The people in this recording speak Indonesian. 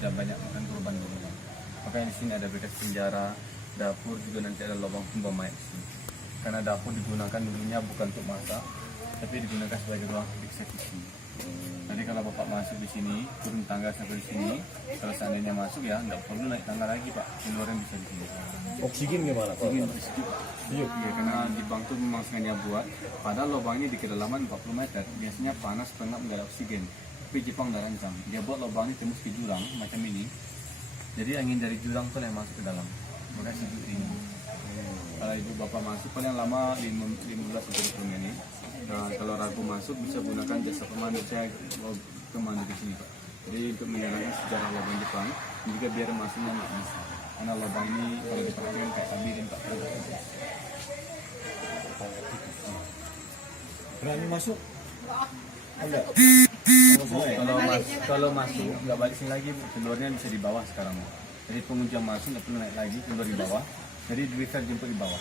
Sudah banyak makan korban di rumah. Makanya di sini ada bekas penjara, dapur juga nanti ada lubang tumbang mayat di sini. Karena dapur digunakan dulunya bukan untuk masak, tapi digunakan sebagai ruang eksekusi. Jadi kalau bapak masuk di sini, turun tangga sampai di sini, kalau seandainya masuk ya nggak perlu naik tangga lagi pak, keluaran bisa di sini. Oksigen gimana? Oksigen sejuk pak. Iya, karena di bank itu memang sengaja buat. Padahal lubangnya di kedalaman 40 meter, biasanya panas pengap nggak ada oksigen. Tapi Jepang udah rancang, dia buat lubang ini tembus ke jurang macam ini. Jadi angin dari jurang tuh yang masuk ke dalam, maka sejuk ini. Kalau ibu bapak masuk paling lama 15-20 menit. Dan kalau ragu masuk bisa gunakan jasa pemandu, saya mau pemandu di sini pak. Jadi untuk menyerangkan sejarah lubang Jepang, juga biar masuknya nggak bisa. Karena lubang ini kalau diperhatikan kayak sabirin pak. Berani masuk? Enggak. Kalau masuk nggak balik sini lagi, keluarnya bisa di bawah sekarang. Jadi pengunjung masuk nggak perlu naik lagi, keluar di bawah. Jadi bisa jemput di bawah.